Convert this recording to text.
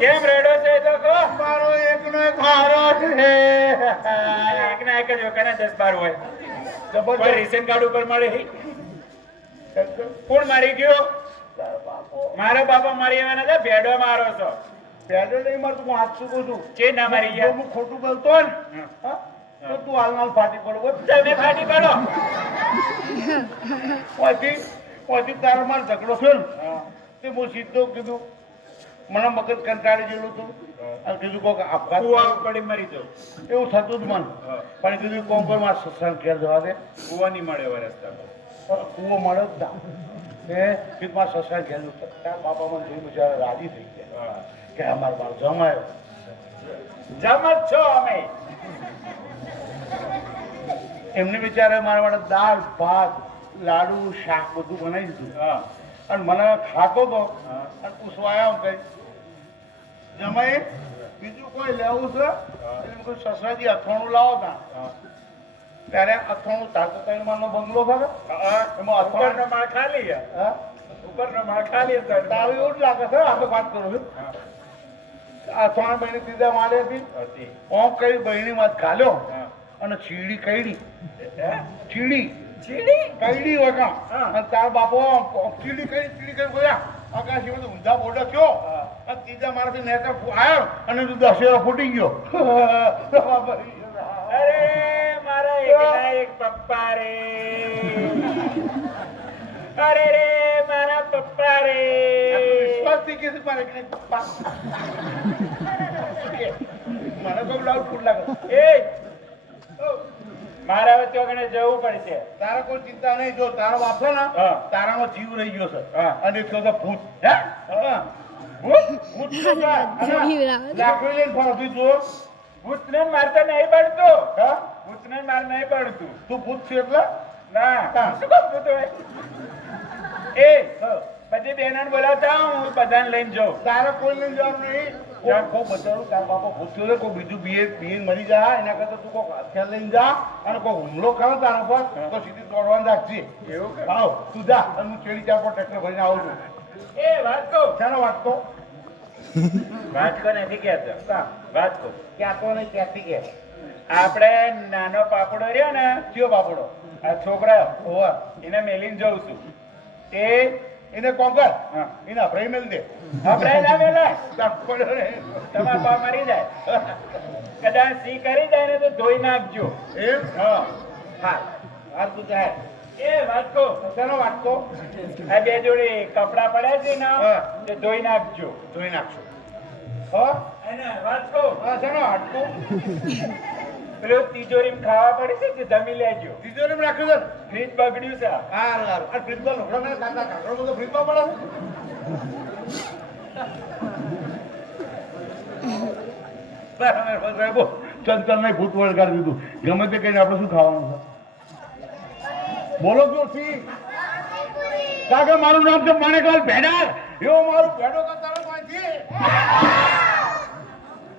કેમ રેડો છે તો કો મારો એકનો એક હારો છે. એકના એક જ વખત 10 બાર હોય. જબરજસ્ત. રીસેન કાર્ડ ઉપર મળે કોણ મારી ગયો? મારો બાપા મારી એવા નથી ભેડો મારો છો. ભેડો નહીં મારતો હું હાથ સુકું છું. કે ના મારી ગયા? હું ખોટું બોલતો ને. તો તું હાલ હાલ ફાટી પડો. તમે ફાટી પડો. પછી પછી તારો મારો ઝઘડો થયો ને તે હું સીધો કીધું મને મગજ કંટાળી ગયેલું હતું. કીધું કોક આપઘાત પડી મરી જાઉં. એવું થતું જ મન. પણ કીધું કોમ પર માર સત્સંગ ઘેર જવા દે. કુવા નહીં મળે હવે રસ્તા કૂવો મળ્યો જ ના એ કીધું માર સત્સંગ ઘેર. તારા બાપા મને બિચારા રાજી થઈ ગયા. કે અમાર બાર જમાયો. જમ જ છો અમે. એમને બિચારે મારા માટે દાળ ભાત લાડુ શાક બધું બનાવી દીધું. હા. અને મને ખાતો હતો. અને પૂછવા આવ્યો કઈ જમાઈ બીજું કોઈ લેવું છે એટલે સસરાજી અથાણું લાવો તા ત્યારે અથાણું તાતો ત્રણ માળનો બંગલો હા. એમાં અથાણું- માળ ખાલી? ઉપરનો માળ ખાલી તારું એવું જ લાગે છે આપણે વાત કરું છું હા. અથાણ બહેની ત્રીજા માળે હતી હતી. ઓમ કઈ બહેની માં ઘાલ્યો હા. અને છીડી કઈડી છીડી છીડી ચીડી? કઈડી હા. અને તાર બાપો ચીડી કઈ ચીડી કઈ બોલ્યા આકાશી બધું ઊંધા બોર્ડર થયો અને ત્રીજા માળેથી નેતા આવ્યો અને તું દશેરા ફૂટી ગયો. અરે મારા એકના એક પપ્પા રે. અરે રે મારા પપ્પા રે. વિશ્વાસથી કે છે મારે કઈ પપ્પા. શું કે? મને કોઈ લાગે. એ મારા હવે ચોકને જવું પડશે તારા કોઈ ચિંતા નહીં. જો તારો બાપ છે ને હા. તારામાં જીવ રહી ગયો છે. હા. અને એ તો ભૂત. હે? ભૂત? તો. લાકડી લઈને ફરતી જો. ભૂતને મારતા નહીં પડતો. હા? ભૂતને માર નહીં પડતું. તું ભૂત છે એટલે? ના. શું કામ ભૂત હોય? એ. પછી બહેનોને બોલાવતા હું બધાને લઈને જાઉં. તારા કોઈ લઈને જવાનું નહીં. કોઈ કોઈ બચારું તારા બાપા ભૂત થયો કોઈ બીજું બીએ બીએ મરી જાય એના કરતા તું કોઈ હથિયાર લઈને જા અને કોઈ હુમલો કરે તારા પર તો સીધી દોડવાનું રાખજે. એવું આવ તું જા અને હું ચેડી ચાર પર ટ્રેક્ટર ભરીને આવું છું. એ વાત કહું. શાનો વાંચતો વાંચકો નથી કહેતો હા. વાંચકો ક્યાંતો નહીં ક્યાંથી કે આપણે નાનો પાપડો રહ્યો ને કયો પાપડો? આ છોકરા હોવા એને મેલીને જઉં છું. તે એને કોમ કર. એના અભરાઈ મેલ દે. આપણે ના મેલા. તમારા પા મરી જાય. કદાચ સી કરી જાય ને તો ધોઈ નાખજો. એમ? હા. હા. વાત તો જાય એ વાંચકો શાનો વાટકો આ બે જોડી કપડા પડ્યા છે ને. તે ધોઈ નાખજો. ધોઈ નાખજો હો? એને વાટકો હા શાનો વાંચતો પેલું તિજોરી ખાવા પડે છે તે જમી લેજો? તિજોરીમાં રાખ્યું છે ફ્રીજ બગડ્યું છે મને કાકા બધો પડે? બરાબર, બરાબર. ભૂત વળગાડી દીધું. ગમે તે કહીને આપણે શું ખાવાનું છે? બોલો જોશી. કાકા મારું નામ છે માણેકલાલ ભેડાર. એવો મારું ભેડો કે તારો માંથી